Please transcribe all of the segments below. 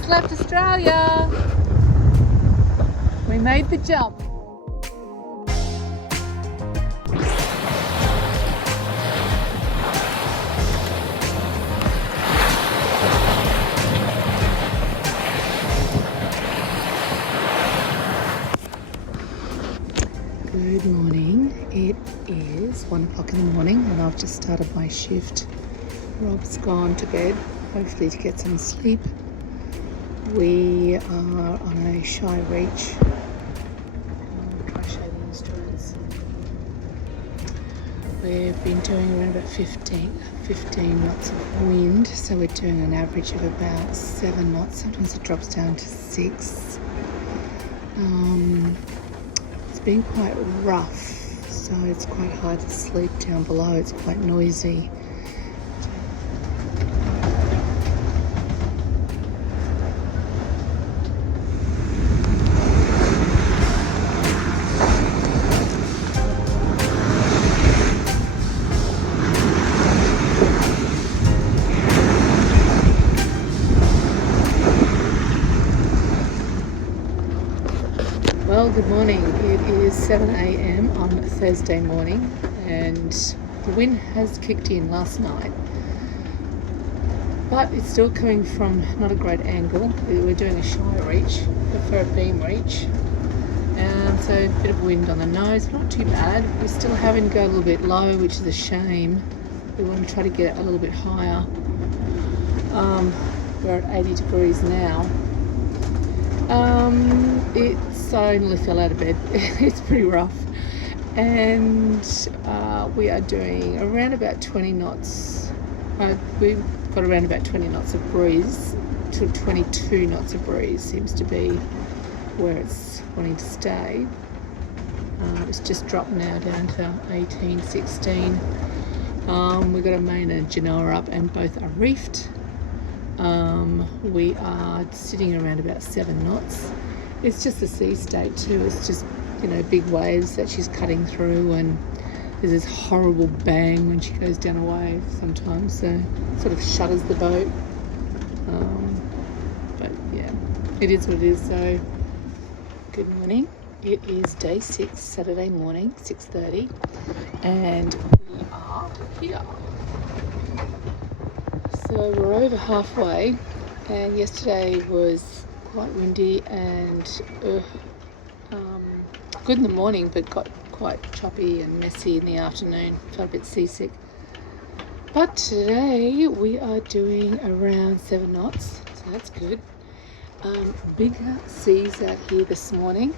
just left Australia. We made the jump. Good morning. It is 1 o'clock in the morning and I've just started my shift. Rob's gone to bed, hopefully to get some sleep. We are on a shy reach. I'll try to show the instruments. We've been doing around about 15 knots of wind, so we're doing an average of about 7 knots. Sometimes it drops down to 6. It's been quite rough, so it's quite hard to sleep down below. It's quite noisy. Well, good morning. It is 7 a.m. on Thursday morning and the wind has kicked in last night, but it's still coming from not a great angle. We're doing a shy reach, prefer a beam reach, so a bit of wind on the nose, not too bad. We're still having to go a little bit low, which is a shame. We want to try to get it a little bit higher. We're at 80 degrees now. I nearly fell out of bed. It's pretty rough, and we are doing around about 20 knots. We've got around about 20 knots of breeze to 22 knots of breeze seems to be where it's wanting to stay. It's just dropped now down to 18, 16. We've got a main and Genoa up and both are reefed. We are sitting around about 7 knots. It's just the sea state too. It's just, big waves that she's cutting through, and there's this horrible bang when she goes down a wave sometimes, so it sort of shudders the boat. But yeah, it is what it is. So good morning. It is day 6, Saturday morning, 6:30, and we are here. So we're over halfway, and yesterday was quite windy and good in the morning, but got quite choppy and messy in the afternoon. Felt a bit seasick. But today we are doing around 7 knots, so that's good. Bigger seas out here this morning.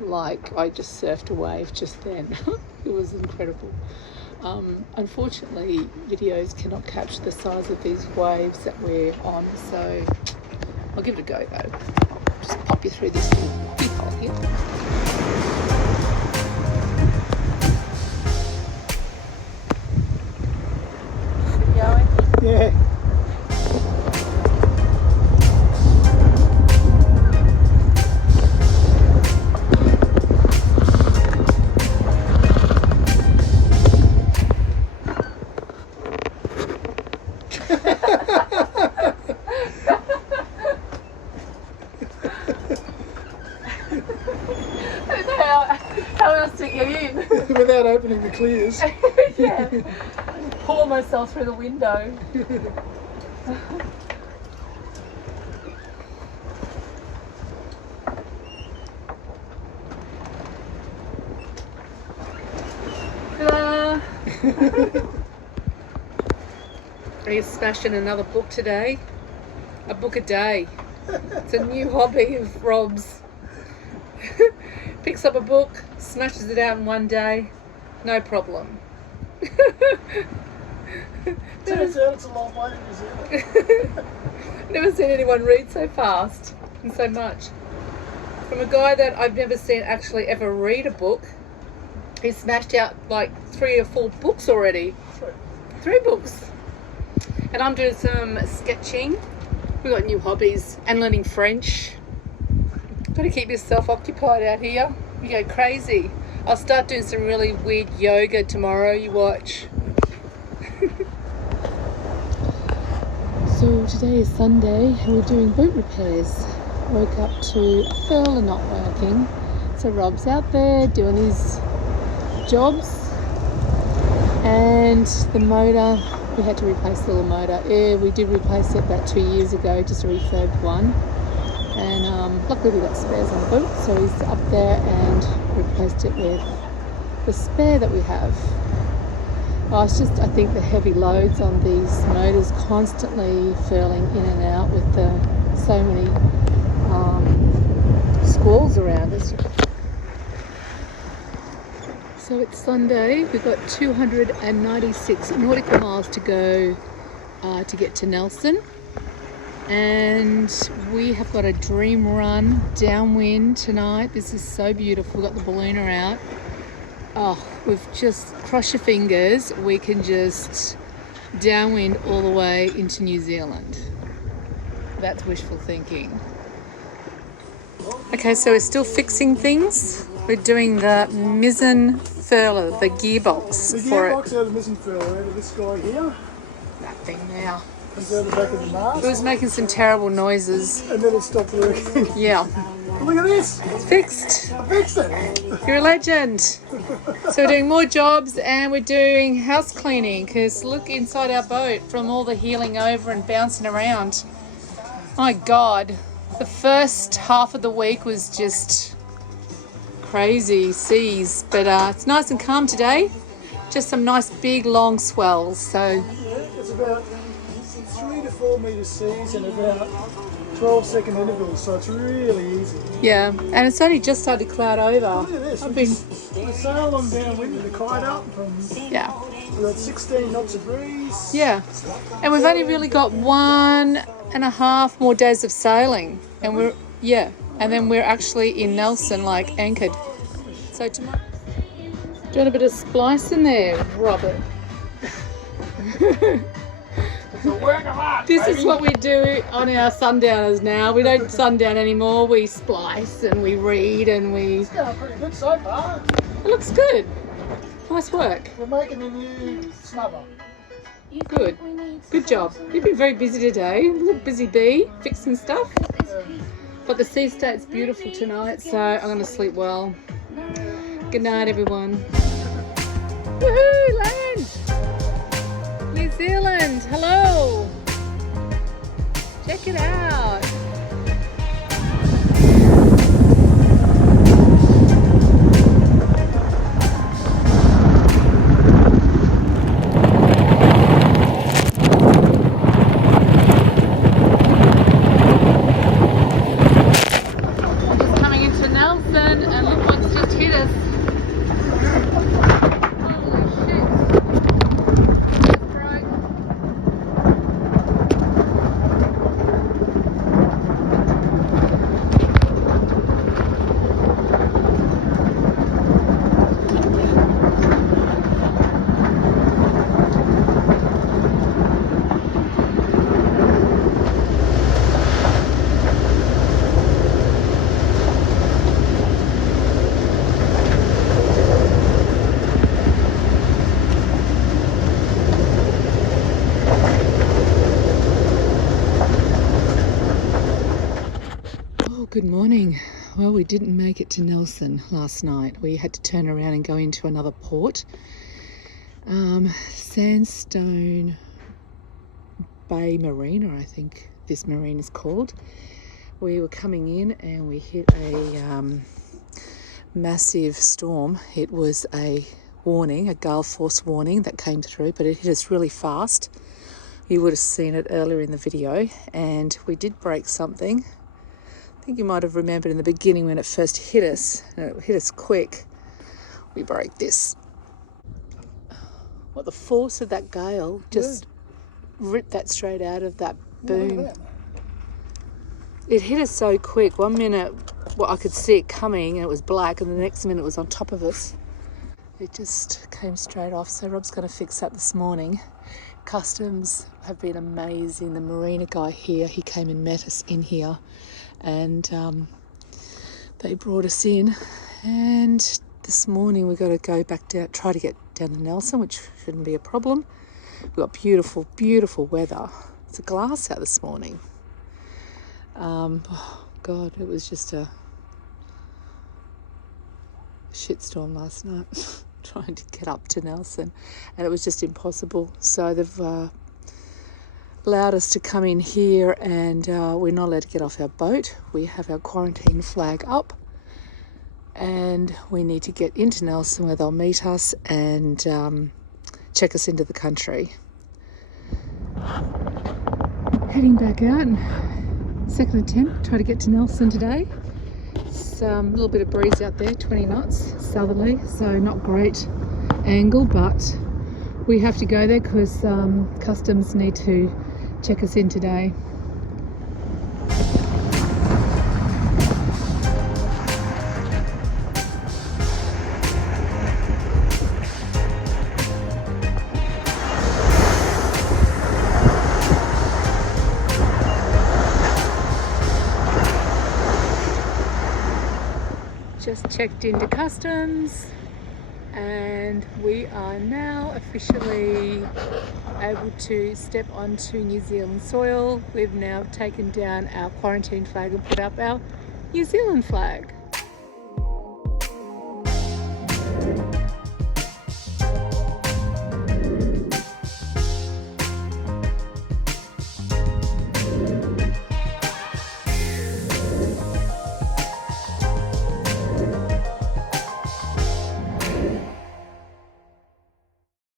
Like, I just surfed a wave just then. It was incredible. Unfortunately, videos cannot capture the size of these waves that we're on, so I'll give it a go though. I'll just pop you through this little peephole here. Going? Yeah. How else to get in? Without opening the clears. Yeah. Pull myself through the window. Ta-da! He's smashing another book today. A book a day. It's a new hobby of Rob's. Picks up a book, smashes it out in one day, no problem. Turns out it's a long way to New Zealand. Never seen anyone read so fast and so much. From a guy that I've never seen actually ever read a book, he smashed out like 3 or 4 books already. 3 books. And I'm doing some sketching. We've got new hobbies and learning French. Got to keep yourself occupied out here. You go crazy. I'll start doing some really weird yoga tomorrow. You watch. So today is Sunday and we're doing boat repairs. Woke up to a furler not working. So Rob's out there doing his jobs. And the motor, we had to replace the little motor. Yeah, we did replace it about 2 years ago, just a refurbed one. And luckily we got spares on the boat, so he's up there and replaced it with the spare that we have. Oh, it's just, I think the heavy loads on these motors constantly furling in and out with so many squalls around us. So it's Sunday, we've got 296 nautical miles to go to get to Nelson. And we have got a dream run downwind tonight. This is so beautiful. We've got the ballooner out. Oh, we've just, cross your fingers, we can just downwind all the way into New Zealand. That's wishful thinking. Okay, so we're still fixing things. We're doing the mizzen furler, the gearbox The for gearbox it. out of the mizzen furler, out of this guy here. That thing now. Comes out the back of the mast. It was making some terrible noises. And then it stopped working. Yeah. Look at this! It's fixed. I fixed it! You're a legend. So we're doing more jobs and we're doing house cleaning because look inside our boat from all the heeling over and bouncing around. My God, the first half of the week was just crazy seas, but it's nice and calm today. Just some nice big long swells. So Yeah, it's about 3 to 4 metre seas and about 12-second intervals, so it's really easy. yeah, and it's only just started to cloud over. Look at this. I've We been, sailed on downwind with the kite up from yeah. we got 16 knots of breeze. Yeah, and we've only really got 1.5 more days of sailing, and and then we're actually in Nelson, like anchored. So tomorrow, doing a bit of splicing there, Robert. It's a work of art, This baby. is what we do on our sundowners now. We don't sundown anymore. We splice and we read and we. It's going pretty good so far. It looks good. Nice work. We're making a new snubber. Good. Good job. You've been very busy today. Look, busy bee, fixing stuff. But the sea state's beautiful tonight, so I'm going to sleep well. Good night, everyone. Woohoo, land! New Zealand, hello! Check it out. Good morning. Well, we didn't make it to Nelson last night. We had to turn around and go into another port. Sandstone Bay Marina, I think this marina is called. We were coming in and we hit a massive storm. It was a warning, a gale force warning that came through, but it hit us really fast. You would have seen it earlier in the video, and we did break something. I think you might have remembered in the beginning when it first hit us, and it hit us quick, we broke this. Well, the force of that gale just ripped that straight out of that boom. It hit us so quick. 1 minute, well, I could see it coming and it was black, and the next minute it was on top of us. It just came straight off. So Rob's going to fix that this morning. Customs have been amazing. The marina guy here, he came and met us in here, and they brought us in. And this morning we've got to go back down, try to get down to Nelson, which shouldn't be a problem. We've got beautiful, beautiful weather. It's a glass out this morning. Oh God, it was just a shitstorm last night trying to get up to Nelson, and it was just impossible. So they've allowed us to come in here, and we're not allowed to get off our boat. We have our quarantine flag up, and we need to get into Nelson where they'll meet us and check us into the country. Heading back out, second attempt, try to get to Nelson today. It's a little bit of breeze out there, 20 knots southerly, so not great angle, but we have to go there because customs need to check us in today. Just checked into customs, and we are now officially able to step onto New Zealand soil. We've now taken down our quarantine flag and put up our New Zealand flag.